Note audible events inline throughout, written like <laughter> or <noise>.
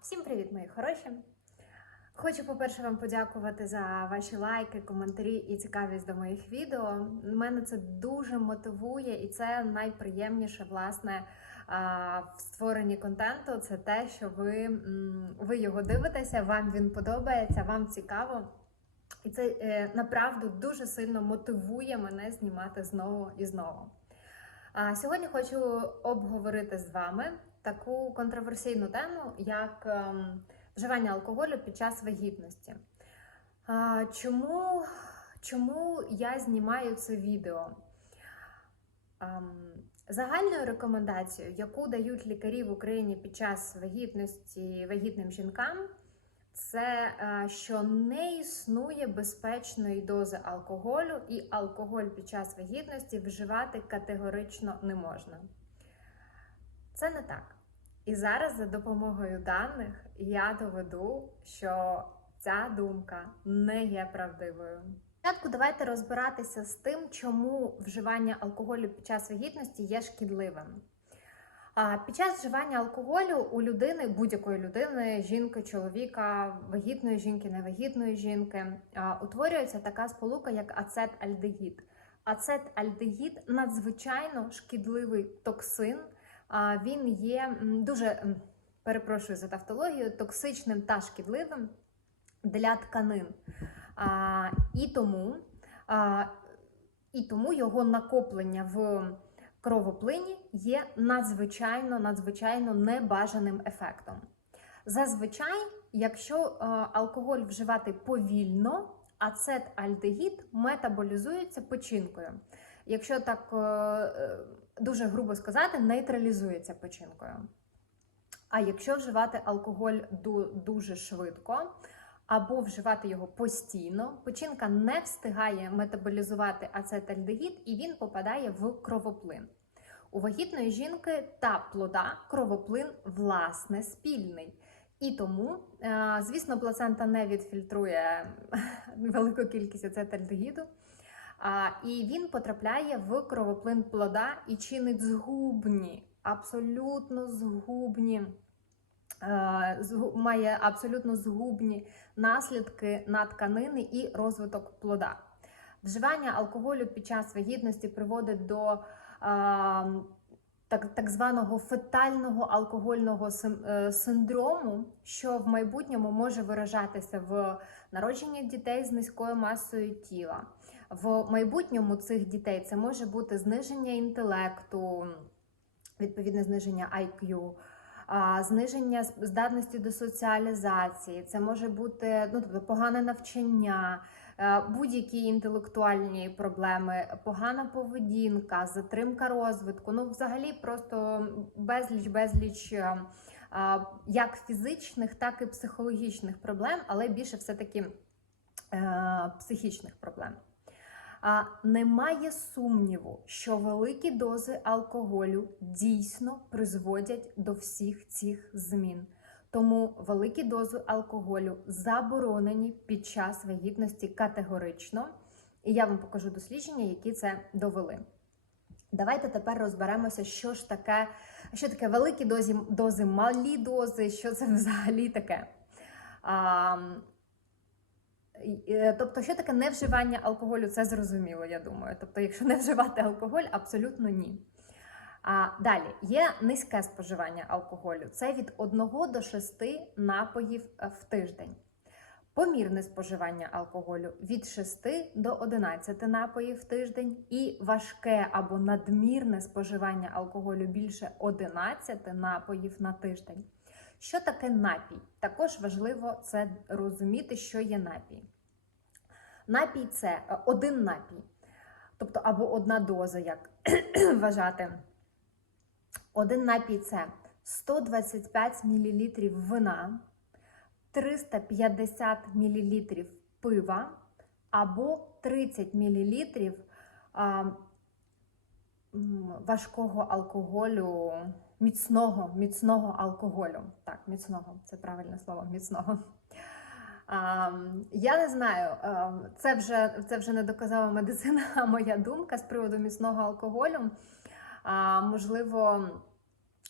Всім привіт, мої хороші! Хочу, по-перше, вам подякувати за ваші лайки, коментарі і цікавість до моїх відео. Мене це дуже мотивує, і це найприємніше, власне, в створенні контенту. Це те, що ви, ви його дивитеся, вам він подобається, вам цікаво. І це е, направду дуже сильно мотивує мене знімати знову і знову. Сьогодні хочу обговорити з вами таку контроверсійну тему, як ем, вживання алкоголю під час вагітності. Чому, чому я знімаю це відео? Ем, Загальною рекомендацією, яку дають лікарі в Україні під час вагітності вагітним жінкам, це е, що не існує безпечної дози алкоголю, і алкоголь під час вагітності вживати категорично не можна. Це не так. І зараз за допомогою даних я доведу, що ця думка не є правдивою. Спочатку давайте розбиратися з тим, чому вживання алкоголю під час вагітності є шкідливим. Під час вживання алкоголю у людини, будь-якої людини, жінки, чоловіка, вагітної жінки, невагітної жінки, утворюється така сполука, як ацетальдегід. Ацетальдегід надзвичайно шкідливий токсин. Він є дуже, перепрошую за тавтологію, токсичним та шкідливим для тканин. І тому, і тому його накоплення в кровоплині є надзвичайно надзвичайно небажаним ефектом. Зазвичай, якщо алкоголь вживати повільно, ацетальдегід метаболізується печінкою. Якщо так е, е, дуже грубо сказати, нейтралізується печінкою. А якщо вживати алкоголь дуже швидко, або вживати його постійно, печінка не встигає метаболізувати ацетальдегід і він попадає в кровоплин. У вагітної жінки та плода кровоплин власне спільний. І тому, е, звісно, плацента не відфільтрує <laughs> велику кількість ацетальдегіду, і він потрапляє в кровоплин плода і чинить згубні, абсолютно згубні е, має абсолютно згубні наслідки на тканини і розвиток плода. Вживання алкоголю під час вагітності приводить до так, так званого фетального алкогольного е, синдрому, що в майбутньому може виражатися в народженні дітей з низькою масою тіла. В майбутньому цих дітей це може бути зниження інтелекту, відповідне зниження IQ, зниження здатності до соціалізації, це може бути ну, тобто, погане навчання, е, будь-які інтелектуальні проблеми, погана поведінка, затримка розвитку. Ну, взагалі, просто безліч, безліч е, як фізичних, так і психологічних проблем, але більше все-таки е, психічних проблем. А, немає сумніву, що великі дози алкоголю дійсно призводять до всіх цих змін. Тому великі дози алкоголю заборонені під час вагітності категорично. І я вам покажу дослідження, які це довели. Давайте тепер розберемося, що ж таке, що таке великі дози, дози, малі дози, що це взагалі таке. А, Тобто, що таке невживання алкоголю, це зрозуміло, я думаю. Тобто, якщо не вживати алкоголь, абсолютно ні. А далі є низьке споживання алкоголю. Це від 1 до 6 напоїв е, в тиждень. Помірне споживання алкоголю від 6 до 11 напоїв в тиждень, і важке або надмірне споживання алкоголю більше 11 напоїв на тиждень. Що таке напій? Також важливо це розуміти, що є напій. Напій це е, один напій, тобто або одна доза, як <clears throat> вважати. Один напій це 125 мл вина, 350 мл пива або 30 мл важкого алкоголю, міцного, міцного алкоголю. Так, міцного, це правильне слово, міцного. Я не знаю, це вже, це вже не доказала медицина, а моя думка з приводу міцного алкоголю. Можливо,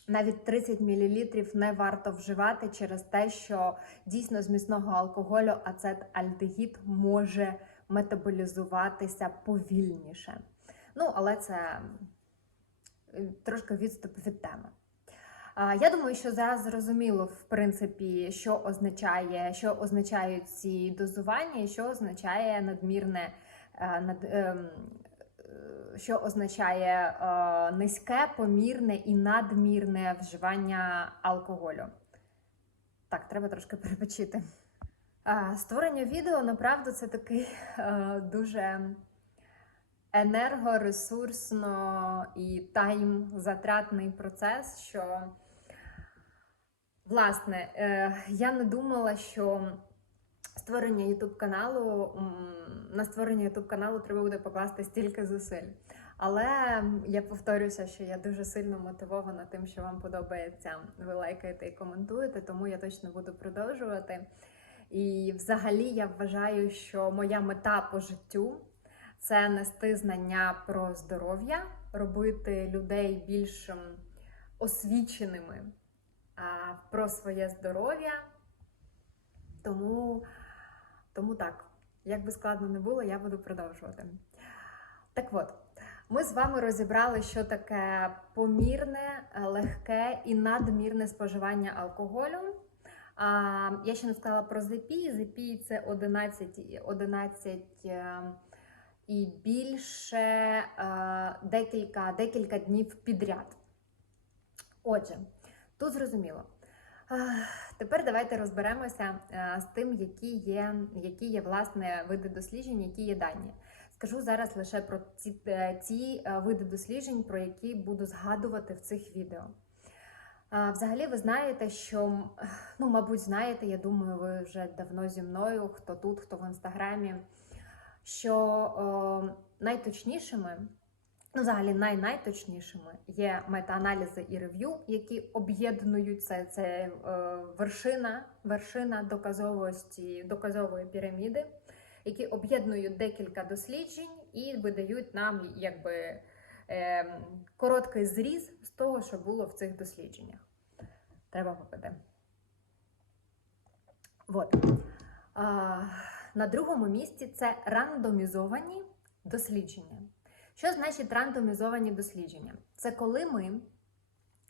навіть 30 мл не варто вживати через те, що дійсно з міцного алкоголю ацетальдегід може метаболізуватися повільніше. Ну, але це е, трошки відступ від теми. Я думаю, що зараз зрозуміло, в принципі, що означає, що означають ці дозування, і що означає надмірне е, над, ем, е, що означає е, низьке, помірне і надмірне вживання алкоголю. Так, треба трошки перепочити. А, Створення відео направду це такий е, дуже енергоресурсно і тайм-затратний процес, що, власне, е, я не думала, що створення YouTube каналу на створення YouTube каналу треба буде покласти стільки зусиль. Але я повторюся, що я дуже сильно мотивована тим, що вам подобається. Ви лайкаєте і коментуєте, тому я точно буду продовжувати. І взагалі я вважаю, що моя мета по життю це нести знання про здоров'я, робити людей більш освіченими про своє здоров'я. Тому, тому так, як би складно не було, я буду продовжувати. Так от, ми з вами розібрали, що таке помірне, легке і надмірне споживання алкоголю. А, Я ще не сказала про ЗПІ. ЗПІ це 11, 11 і більше е, декілька, декілька днів підряд. Отже, тут зрозуміло. Тепер давайте розберемося е, з тим, які є, які є власне види досліджень, які є дані. Скажу зараз лише про ці, е, ці види досліджень, про які буду згадувати в цих відео. Взагалі, ви знаєте, що, ну, мабуть, знаєте, я думаю, ви вже давно зі мною, хто тут, хто в інстаграмі що о, найточнішими, ну, взагалі най-найточнішими є метааналізи і рев'ю, які об'єднують це, це е, вершина, вершина доказовості, доказової піраміди, які об'єднують декілька досліджень і видають нам якби е, короткий зріз з того, що було в цих дослідженнях. Треба попити. Вот. А, на другому місці це рандомізовані дослідження. Що значить рандомізовані дослідження? Це коли ми,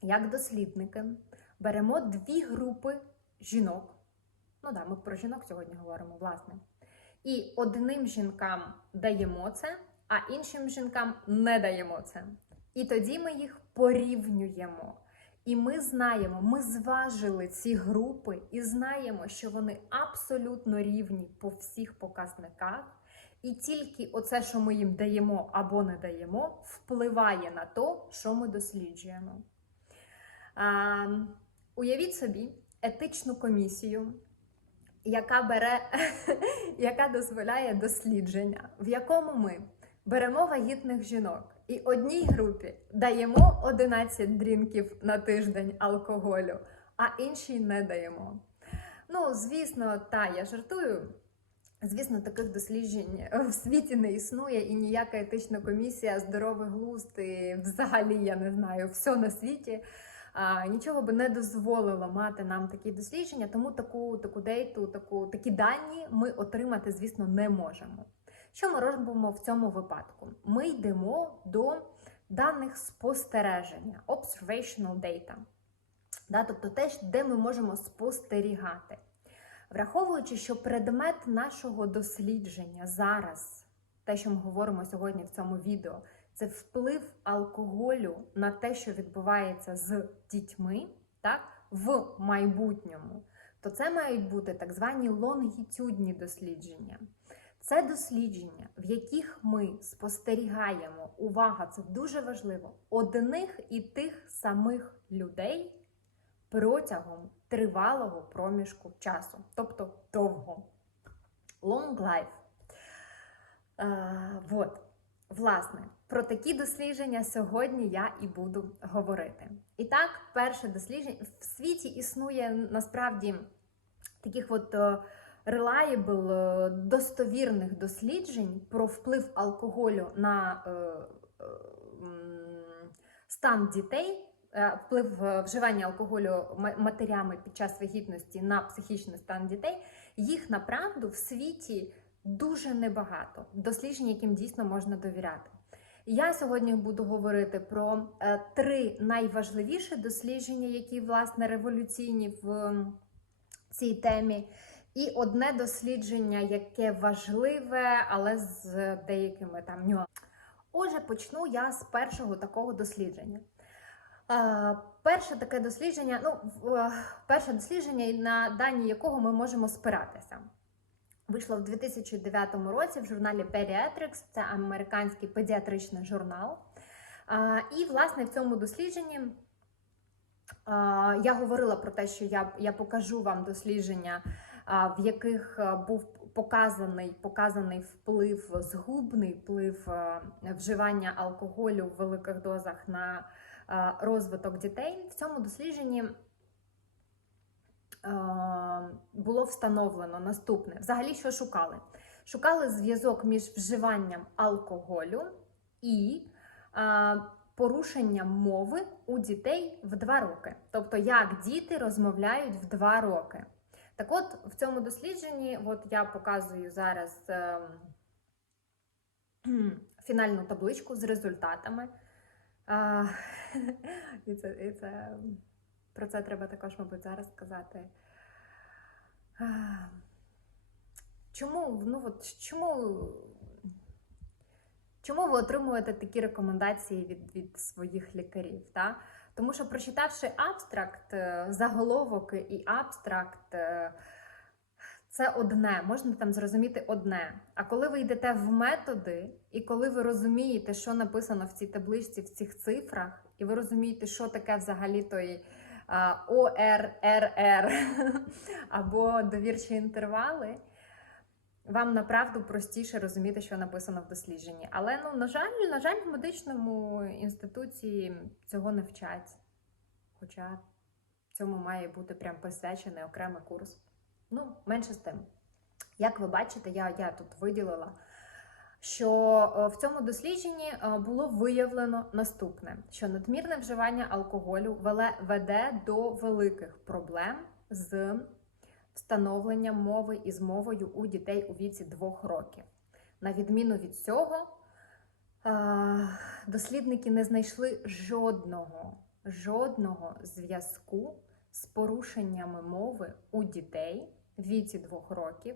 як дослідники, беремо дві групи жінок. Ну так, ми про жінок сьогодні говоримо, власне. І одним жінкам даємо це, а іншим жінкам не даємо це. І тоді ми їх порівнюємо. І ми знаємо, ми зважили ці групи і знаємо, що вони абсолютно рівні по всіх показниках. І тільки оце, що ми їм даємо або не даємо, впливає на те, що ми досліджуємо. А, Уявіть собі етичну комісію, яка бере, <laughs> яка дозволяє дослідження, в якому ми беремо вагітних жінок. І одній групі даємо 11 дрінків на тиждень алкоголю, а іншій не даємо. Ну, звісно, та я жартую. Звісно, таких досліджень в світі не існує, і ніяка етична комісія, здоровий глузд, і взагалі я не знаю, все на світі. А, Нічого би не дозволило мати нам такі дослідження, тому таку таку дейту, таку такі дані ми отримати, звісно, не можемо. Що ми робимо в цьому випадку? Ми йдемо до даних спостереження, observational data, да, тобто те, де ми можемо спостерігати. Враховуючи, що предмет нашого дослідження зараз, те, що ми говоримо сьогодні в цьому відео, це вплив алкоголю на те, що відбувається з дітьми, так, в майбутньому, то це мають бути так звані лонгітюдні дослідження. Це дослідження, в яких ми спостерігаємо, увага, це дуже важливо, одних і тих самих людей протягом тривалого проміжку часу, тобто довго. Long life. А, вот. Власне, про такі дослідження сьогодні я і буду говорити. І так, перше дослідження в світі існує насправді таких от reliable, е, достовірних досліджень про вплив алкоголю на е, е, стан дітей е, вплив е, вживання алкоголю матерями під час вагітності на психічний стан дітей, їх направду в світі дуже небагато. Досліджень, яким дійсно можна довіряти. Я сьогодні буду говорити про е, три найважливіші дослідження, які власне революційні в цій темі. І одне дослідження, яке важливе, але з деякими там нюансами. Отже, почну я з першого такого дослідження. Е, перше таке дослідження, ну, е, перше дослідження, на дані якого ми можемо спиратися. Вийшло в 2009 році в журналі Pediatrics, це американський педіатричний журнал. І, власне, в цьому дослідженні я говорила про те, що я, я покажу вам дослідження, в яких був показаний, показаний вплив, згубний вплив вживання алкоголю в великих дозах на розвиток дітей. В цьому дослідженні е, було встановлено наступне. Взагалі, що шукали? Шукали зв'язок між вживанням алкоголю і е, порушенням мови у дітей в 2 роки. Тобто, як діти розмовляють в 2 роки. Так от, в цьому дослідженні, от я показую зараз е, <clears throat> фінальну табличку з результатами. А, <laughs> і це, і це, про це треба також, мабуть, зараз сказати. А, Чому, ну от, чому, чому ви отримуєте такі рекомендації від, від своїх лікарів? Та? Тому що, прочитавши абстракт, е, заголовок і абстракт, е, це одне, можна там зрозуміти одне. А коли ви йдете в методи, і коли ви розумієте, що написано в цій табличці, в цих цифрах, і ви розумієте, що таке взагалі той ОРРР <laughs> або довірчі інтервали, вам направду простіше розуміти, що написано в дослідженні. Але ну, на жаль, на жаль, в медичному інституті цього не вчать. Хоча цьому має бути прям присвячений окремий курс. Ну, менше з тим. Як ви бачите, я, я тут виділила, що е, в цьому дослідженні е, було виявлено наступне: що надмірне вживання алкоголю веде до великих проблем з встановленням мови і з мовою у дітей у віці двох років. На відміну від цього, е, дослідники не знайшли жодного, жодного зв'язку з порушеннями мови у дітей віці двох років.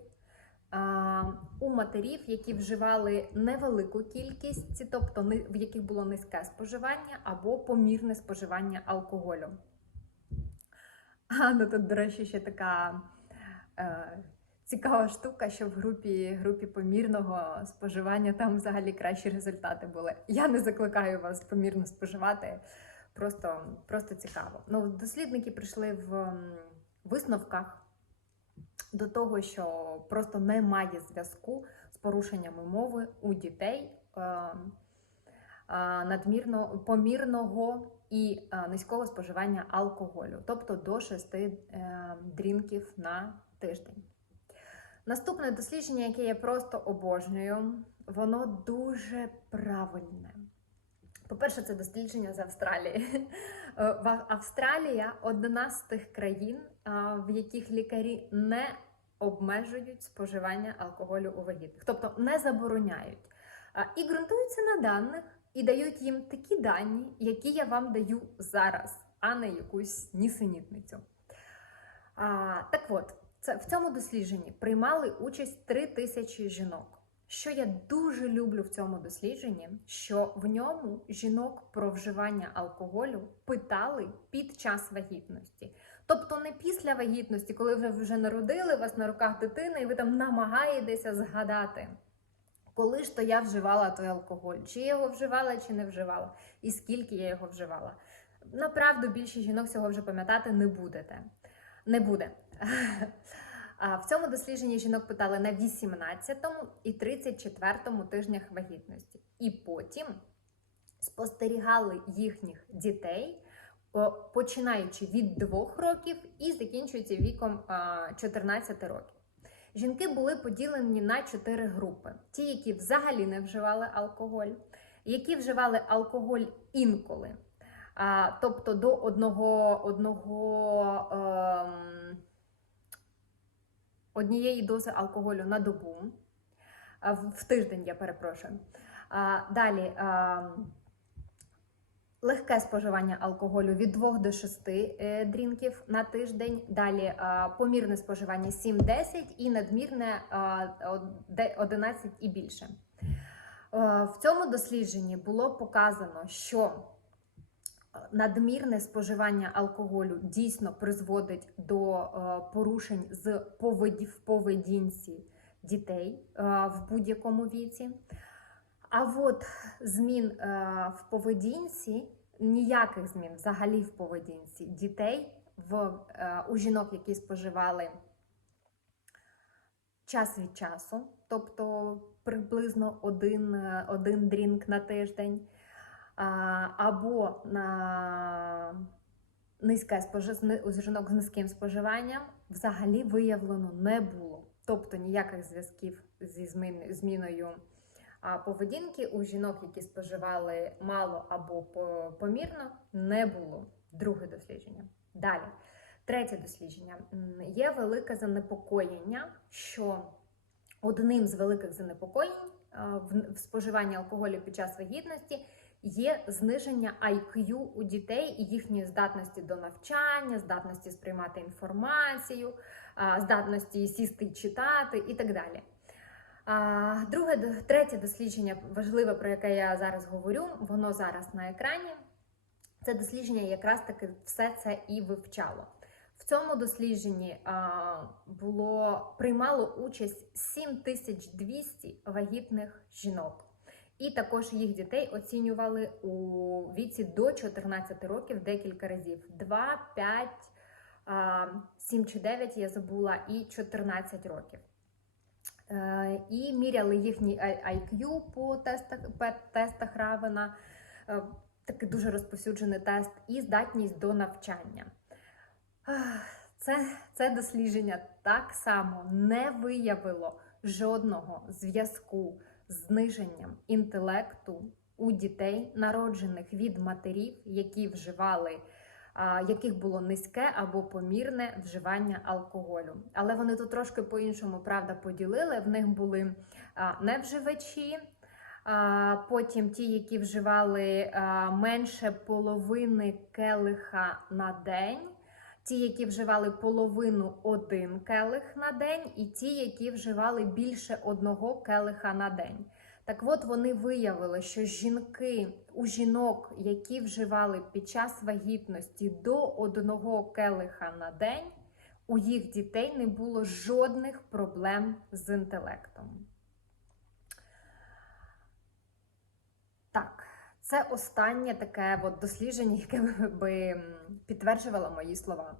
У матерів, які вживали невелику кількість, тобто в яких було низьке споживання або помірне споживання алкоголю. А ну тут, до речі, ще така е, цікава штука, що в групі, групі помірного споживання там взагалі кращі результати були. Я не закликаю вас помірно споживати, просто, просто цікаво. Ну, дослідники прийшли в висновках до того, що просто немає зв'язку з порушеннями мови у дітей е, е, надмірно помірного і е, низького споживання алкоголю, тобто до 6 е, дрінків на тиждень. Наступне дослідження, яке я просто обожнюю, воно дуже правильне. По-перше, це дослідження з Австралії. <laughs> Австралія одна з тих країн, в яких лікарі не обмежують споживання алкоголю у вагітних, тобто не забороняють. І ґрунтуються на даних і дають їм такі дані, які я вам даю зараз, а не якусь нісенітницю. А, так от, це, в цьому дослідженні приймали участь 3 тисячі жінок. Що я дуже люблю в цьому дослідженні, що в ньому жінок про вживання алкоголю питали під час вагітності. Тобто не після вагітності, коли ви вже народили вас на руках дитина, і ви там намагаєтеся згадати, коли ж то я вживала той алкоголь, чи я його вживала, чи не вживала, і скільки я його вживала. Направду більшість жінок цього вже пам'ятати не будете. Не буде. <laughs> В цьому дослідженні жінок питали на 18 і 34 тижнях вагітності. І потім спостерігали їхніх дітей, починаючи від 2 років і закінчуючи віком 14 років. Жінки були поділені на 4 групи: ті, які взагалі не вживали алкоголь, які вживали алкоголь інколи, тобто до одного, одного ем, однієї дози алкоголю на добу. В, тиждень, я перепрошую. Далі. ем, Легке споживання алкоголю від 2 до 6 е, дрінків на тиждень. Далі е, помірне споживання 7-10 і надмірне е, 11 і більше. Е, В цьому дослідженні було показано, що надмірне споживання алкоголю дійсно призводить до е, порушень з поведінці дітей е, в будь-якому віці. А от змін е, в поведінці, ніяких змін взагалі в поведінці дітей в, е, у жінок, які споживали час від часу, тобто приблизно один, е, один дрінк на тиждень, або на низьке спожи... у жінок з низьким споживанням взагалі виявлено не було. Тобто ніяких зв'язків зі змін... зміною поведінки у жінок, які споживали мало або помірно, не було. Друге дослідження. Далі, третє дослідження. Є велике занепокоєння, що одним з великих занепокоєнь в споживанні алкоголю під час вагітності є зниження IQ у дітей і їхньої здатності до навчання, здатності сприймати інформацію, здатності сісти і читати і так далі. Друге, третє дослідження важливе, про яке я зараз говорю, воно зараз на екрані. Це дослідження якраз таки все це і вивчало. В цьому дослідженні було приймало участь 7200 вагітних жінок. І також їх дітей оцінювали у віці до 14 років декілька разів: 2, 5, 7 чи 9, я забула, і 14 років. Е, І міряли їхній IQ по тестах, тестах Равена, Е, такий дуже розповсюджений тест, і здатність до навчання. Це, це дослідження так само не виявило жодного зв'язку з зниженням інтелекту у дітей, народжених від матерів, які вживали яких було низьке або помірне вживання алкоголю. Але вони тут трошки по-іншому правда поділили. В них були невживачі, потім ті, які вживали менше половини келиха на день. Ті, які вживали половину один келих на день, і ті, які вживали більше одного келиха на день. Так от вони виявили, що жінки у жінок, які вживали під час вагітності до одного келиха на день, у їх дітей не було жодних проблем з інтелектом. Так, це останнє таке от дослідження, <laughs> яке би підтверджувало мої слова.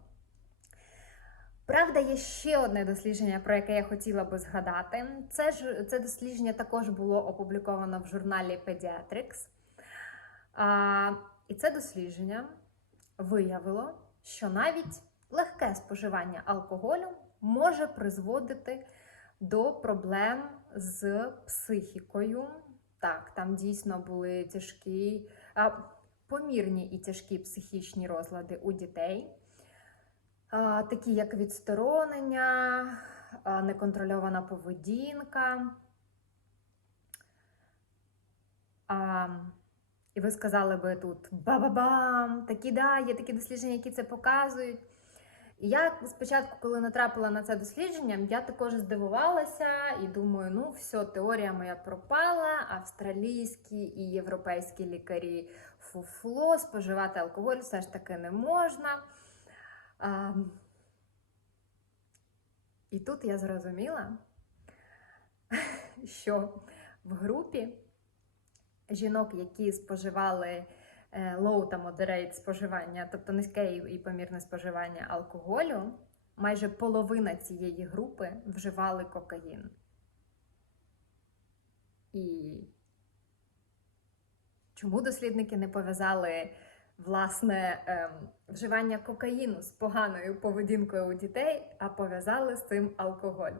Правда, є ще одне дослідження, про яке я хотіла би згадати. Це ж це дослідження також було опубліковано в журналі Pediatrics. А, і це дослідження виявило, що навіть легке споживання алкоголю може призводити до проблем з психікою. Так, там дійсно були тяжкі, а, помірні і тяжкі психічні розлади у дітей такі як відсторонення, неконтрольована поведінка. А, і ви сказали би тут ба-ба-бам, такі да, є такі дослідження, які це показують. І я спочатку, коли натрапила на це дослідження, я також здивувалася і думаю, ну все, теорія моя пропала, австралійські і європейські лікарі фуфло, споживати алкоголь все ж таки не можна. А, і тут я зрозуміла, <laughs> що в групі жінок, які споживали е, low та moderate споживання, тобто низьке і помірне споживання алкоголю, майже половина цієї групи вживали кокаїн. І чому дослідники не пов'язали власне ем, вживання кокаїну з поганою поведінкою у дітей, а пов'язали з цим алкоголь?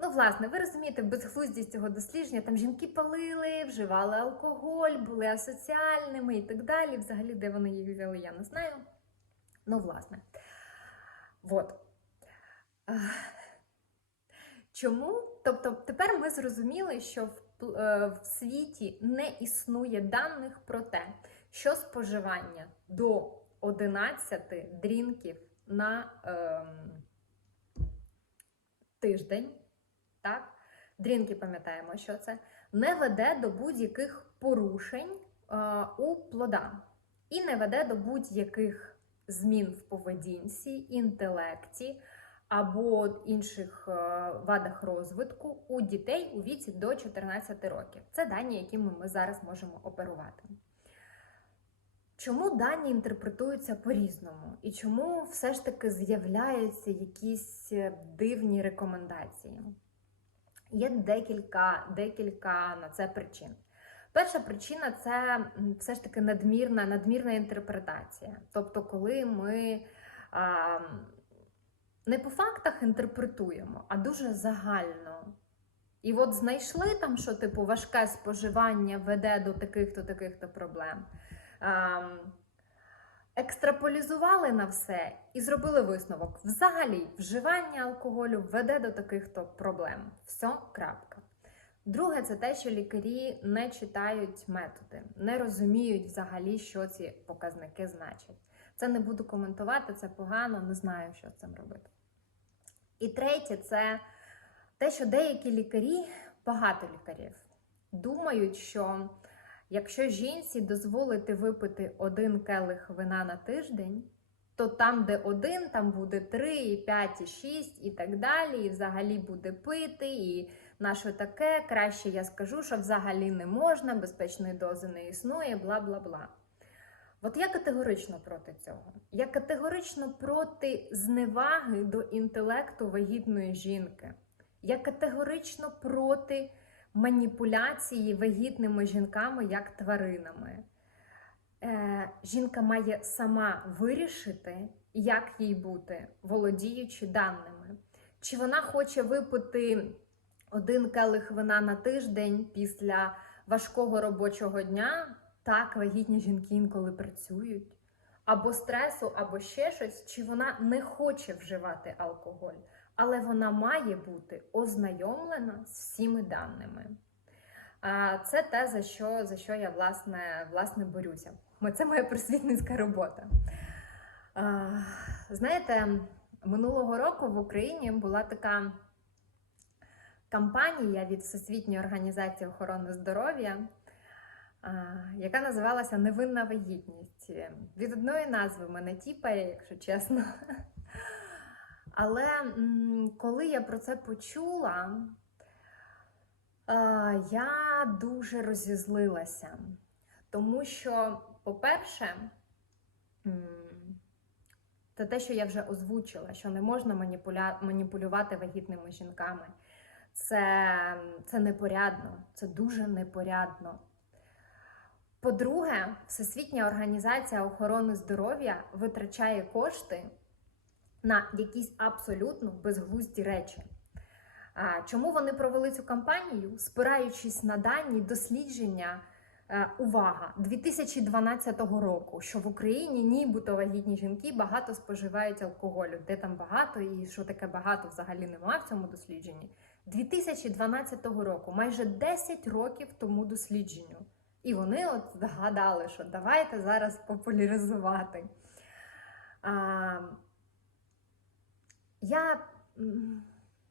Ну, власне, ви розумієте, безглуздість цього дослідження. Там жінки палили, вживали алкоголь, були асоціальними і так далі. Взагалі, де вони її взяли, я не знаю. Ну, власне. Ах. Чому? Тобто, тепер ми зрозуміли, що в, е, в світі не існує даних про те, що споживання до 11 дрінків на ем, тиждень, так? Дрінки пам'ятаємо, що це, не веде до будь-яких порушень е, у плода і не веде до будь-яких змін в поведінці, інтелекті або інших е, вадах розвитку у дітей у віці до 14 років. Це дані, якими ми зараз можемо оперувати. Чому дані інтерпретуються по-різному? І чому все ж таки з'являються якісь е, дивні рекомендації? Є декілька, декілька на це причин. Перша причина це все ж таки надмірна, надмірна інтерпретація. Тобто, коли ми а, не по фактах інтерпретуємо, а дуже загально. І от знайшли там, що типу важке споживання веде до таких-то таких-то проблем. Ем, екстраполізували на все і зробили висновок. Взагалі, вживання алкоголю веде до таких-то проблем. Все, крапка. Друге, це те, що лікарі не читають методи, не розуміють взагалі, що ці показники значать. Це не буду коментувати, це погано, не знаю, що з цим робити. І третє, це те, що деякі лікарі, багато лікарів, думають, що якщо жінці дозволити випити один келих вина на тиждень, то там, де один, там буде три, і п'ять, і шість, і так далі, і взагалі буде пити, і на що таке, краще я скажу, що взагалі не можна, безпечної дози не існує, бла бла бла. От я категорично проти цього. Я категорично проти зневаги до інтелекту вагітної жінки. Я категорично проти маніпуляції вагітними жінками як тваринами. Е, жінка має сама вирішити, як їй бути, володіючи даними. Чи вона хоче випити один келих вина на тиждень після важкого робочого дня? Так, вагітні жінки інколи працюють. Або стресу, або ще щось, чи вона не хоче вживати алкоголь, але вона має бути ознайомлена з всіми даними. Це те, за що, за що я власне, власне борюся. Це моя просвітницька робота. Знаєте, минулого року в Україні була така кампанія від Всесвітньої організації охорони здоров'я, яка називалася Невинна вагітність. Від одної назви мене тіпає, якщо чесно. Але коли я про це почула, я дуже розізлилася. Тому що, по-перше, це те, що я вже озвучила, що не можна маніпуля... маніпулювати вагітними жінками. Це, це непорядно, це дуже непорядно. По-друге, Всесвітня організація охорони здоров'я витрачає кошти на якісь абсолютно безглузді речі. Чому вони провели цю кампанію? Спираючись на дані дослідження, е, увага, 2012 року, що в Україні нібито вагітні жінки багато споживають алкоголю. Де там багато і що таке багато взагалі немає в цьому дослідженні. 2012 року, майже 10 років тому дослідженню. І вони от згадали, що давайте зараз популяризувати. Я,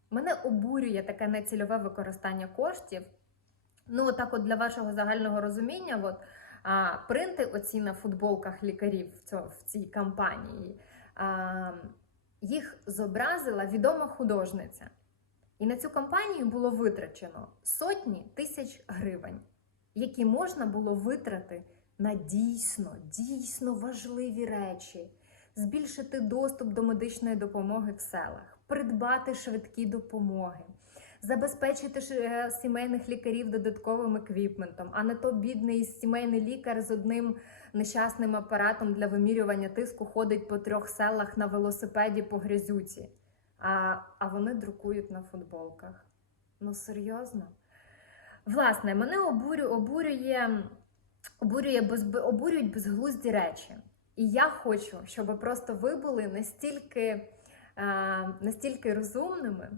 мене обурює таке нецільове використання коштів. Ну, отак, от для вашого загального розуміння, от, а, принти оці на футболках лікарів в, цьо, в цій кампанії, а, їх зобразила відома художниця. І на цю кампанію було витрачено сотні тисяч гривень, які можна було витрати на дійсно, дійсно важливі речі, збільшити доступ до медичної допомоги в селах, придбати швидкі допомоги, забезпечити е, сімейних лікарів додатковим еквіпментом, а не то бідний сімейний лікар з одним нещасним апаратом для вимірювання тиску ходить по трьох селах на велосипеді по грязюці. А, а вони друкують на футболках. Ну серйозно? Власне, мене обурю, обурює, обурює без, обурюють безглузді речі. І я хочу, щоб просто ви були настільки, е, настільки розумними,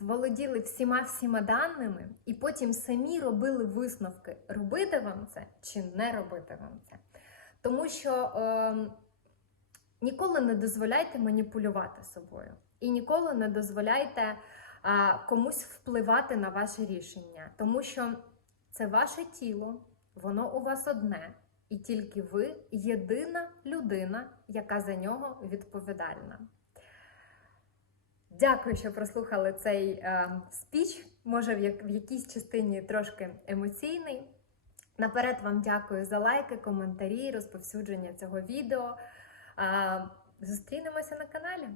володіли всіма всіма даними, і потім самі робили висновки, робити вам це чи не робити вам це. Тому що е, ніколи не дозволяйте маніпулювати собою. І ніколи не дозволяйте а, комусь впливати на ваше рішення, тому що це ваше тіло, воно у вас одне, і тільки ви єдина людина, яка за нього відповідальна. Дякую, що прослухали цей е, спіч. Може, в, як, в якійсь частині трошки емоційний. Наперед вам дякую за лайки, коментарі, розповсюдження цього відео. Е, зустрінемося на каналі.